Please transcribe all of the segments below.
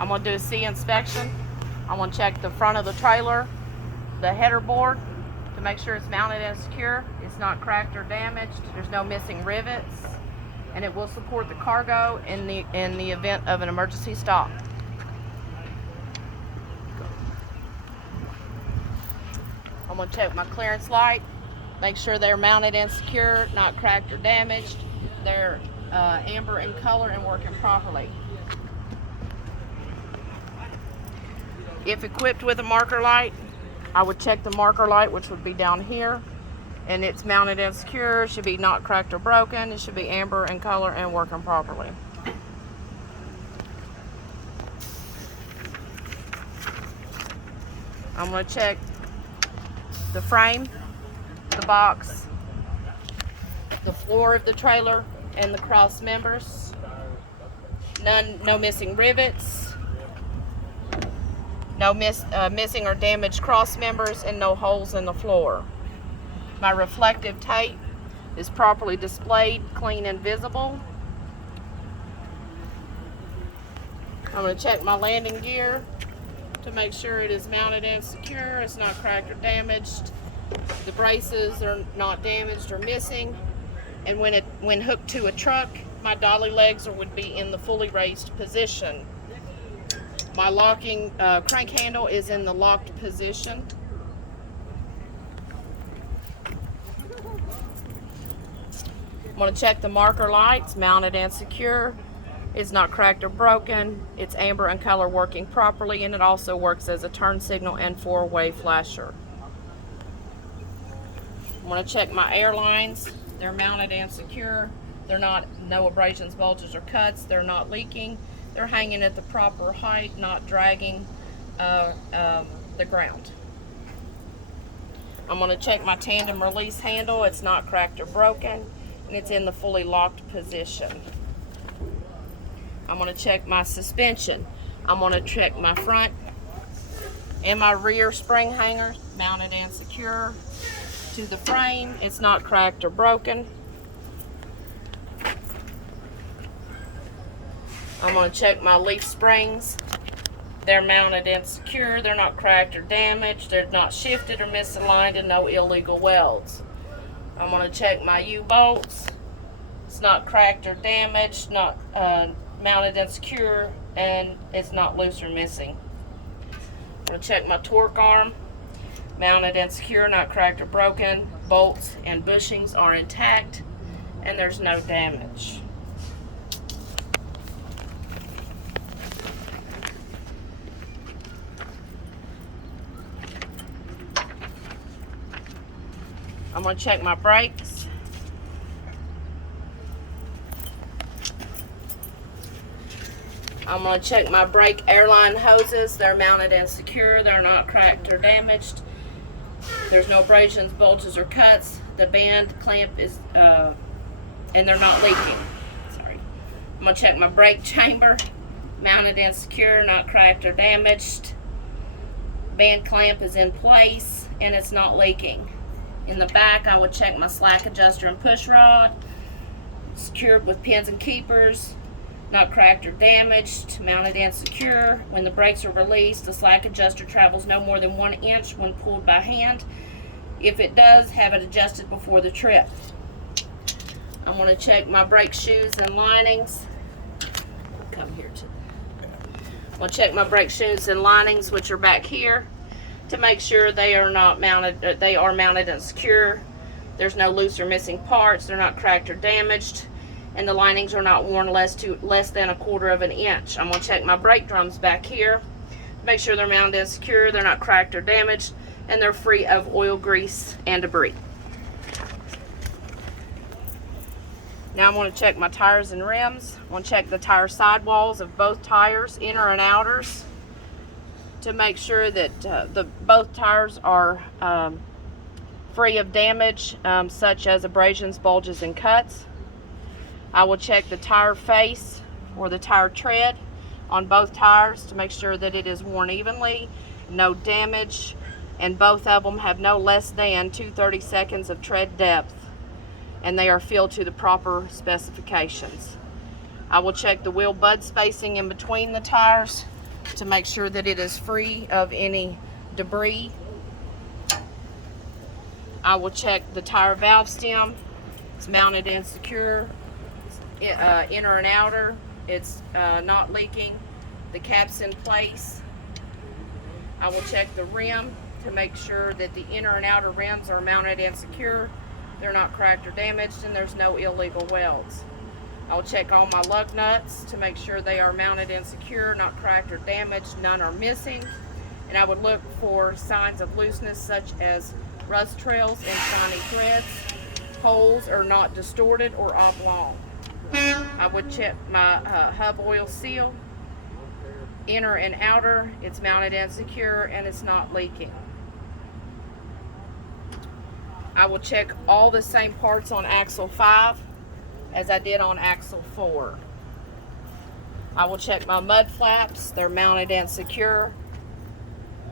I'm going to do a C inspection. I'm going to check the front of the trailer, the header board, to make sure it's mounted and secure. It's not cracked or damaged. There's no missing rivets, and it will support the cargo in the event of an emergency stop. I'm going to check my clearance light, make sure they're mounted and secure, not cracked or damaged. They're amber in color and working properly. If equipped with a marker light, I would check the marker light, which would be down here, and it's mounted and secure. It should be not cracked or broken. It should be amber in color and working properly. I'm going to check the frame, the box, the floor of the trailer, and the cross members. No missing rivets. No missing or damaged cross members, and no holes in the floor. My reflective tape is properly displayed, clean and visible. I'm going to check my landing gear to make sure it is mounted and secure. It's not cracked or damaged. The braces are not damaged or missing. And when hooked to a truck, my dolly legs would be in the fully raised position. My locking crank handle is in the locked position. I'm going to check the marker lights, mounted and secure. It's not cracked or broken. It's amber in color, working properly, and it also works as a turn signal and four-way flasher. I'm going to check my airlines. They're mounted and secure. They're not, no abrasions, bulges, or cuts. They're not leaking. They're hanging at the proper height, not dragging the ground. I'm going to check my tandem release handle. It's not cracked or broken, and it's in the fully locked position. I'm going to check my suspension. I'm going to check my front and my rear spring hangers, mounted and secure to the frame. It's not cracked or broken. I'm going to check my leaf springs. They're mounted and secure. They're not cracked or damaged. They're not shifted or misaligned, and no illegal welds. I'm going to check my U-bolts. It's not cracked or damaged, not mounted and secure, and it's not loose or missing. I'm going to check my torque arm. Mounted and secure, not cracked or broken. Bolts and bushings are intact, and there's no damage. I'm going to check my brakes. I'm going to check my brake airline hoses. They're mounted and secure. They're not cracked or damaged. There's no abrasions, bulges, or cuts. The band clamp is, and they're not leaking. Sorry. I'm going to check my brake chamber. Mounted and secure, not cracked or damaged. Band clamp is in place, and it's not leaking. In the back, I would check my slack adjuster and push rod, secured with pins and keepers, not cracked or damaged, mounted and secure. When the brakes are released, the slack adjuster travels no more than 1 inch when pulled by hand. If it does, have it adjusted before the trip. I'm going to check my brake shoes and linings. Come here too. I'm going to check my brake shoes and linings, which are back here, to make sure they are not mounted. They are mounted and secure. There's no loose or missing parts. They're not cracked or damaged, and the linings are not worn less than 1/4 inch. I'm going to check my brake drums back here. Make sure they're mounted and secure. They're not cracked or damaged, and they're free of oil, grease, and debris. Now I'm going to check my tires and rims. I'm going to check the tire sidewalls of both tires, inner and outers, to make sure that both tires are free of damage, such as abrasions, bulges, and cuts. I will check the tire face or the tire tread on both tires to make sure that it is worn evenly, no damage, and both of them have no less than 2/32 of tread depth, and they are filled to the proper specifications. I will check the wheel bud spacing in between the tires to make sure that it is free of any debris. I will check the tire valve stem. It's mounted and secure, inner and outer. It's not leaking. The cap's in place. I will check the rim to make sure that the inner and outer rims are mounted and secure. They're not cracked or damaged, and there's no illegal welds. I will check all my lug nuts to make sure they are mounted and secure, not cracked or damaged, none are missing. And I would look for signs of looseness such as rust trails and shiny threads. Holes are not distorted or oblong. I would check my hub oil seal, inner and outer. It's mounted and secure, and it's not leaking. I will check all the same parts on axle 5 as I did on axle 4. I will check my mud flaps. They're mounted and secure.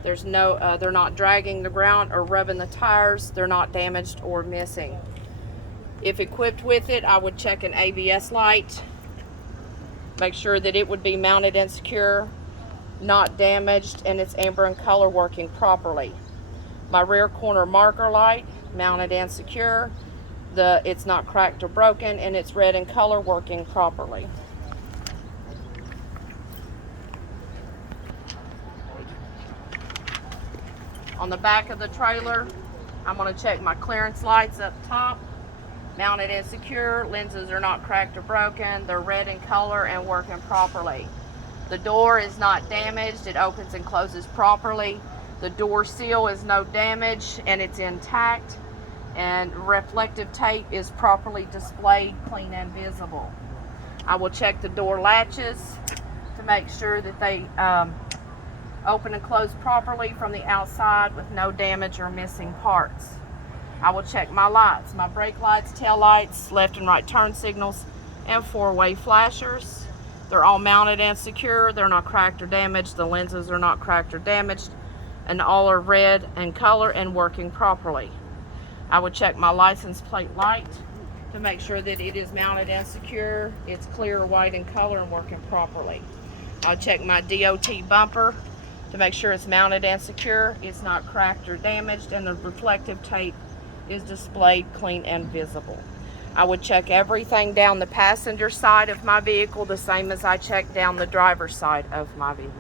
There's no, they're not dragging the ground or rubbing the tires. They're not damaged or missing. If equipped with it, I would check an ABS light. Make sure that it would be mounted and secure, not damaged, and it's amber in color, working properly. My rear corner marker light, mounted and secure. It's not cracked or broken, and it's red in color, working properly. On the back of the trailer, I'm going to check my clearance lights up top, mounted and secure. Lenses are not cracked or broken. They're red in color and working properly. The door is not damaged. It opens and closes properly. The door seal is no damage and it's intact. And reflective tape is properly displayed, clean and visible. I will check the door latches to make sure that they open and close properly from the outside with no damage or missing parts. I will check my lights, my brake lights, tail lights, left and right turn signals, and four-way flashers. They're all mounted and secure. They're not cracked or damaged. The lenses are not cracked or damaged, and all are red in color and working properly. I would check my license plate light to make sure that it is mounted and secure. It's clear, white in color, and working properly. I'll check my DOT bumper to make sure it's mounted and secure. It's not cracked or damaged, and the reflective tape is displayed clean and visible. I would check everything down the passenger side of my vehicle the same as I check down the driver's side of my vehicle.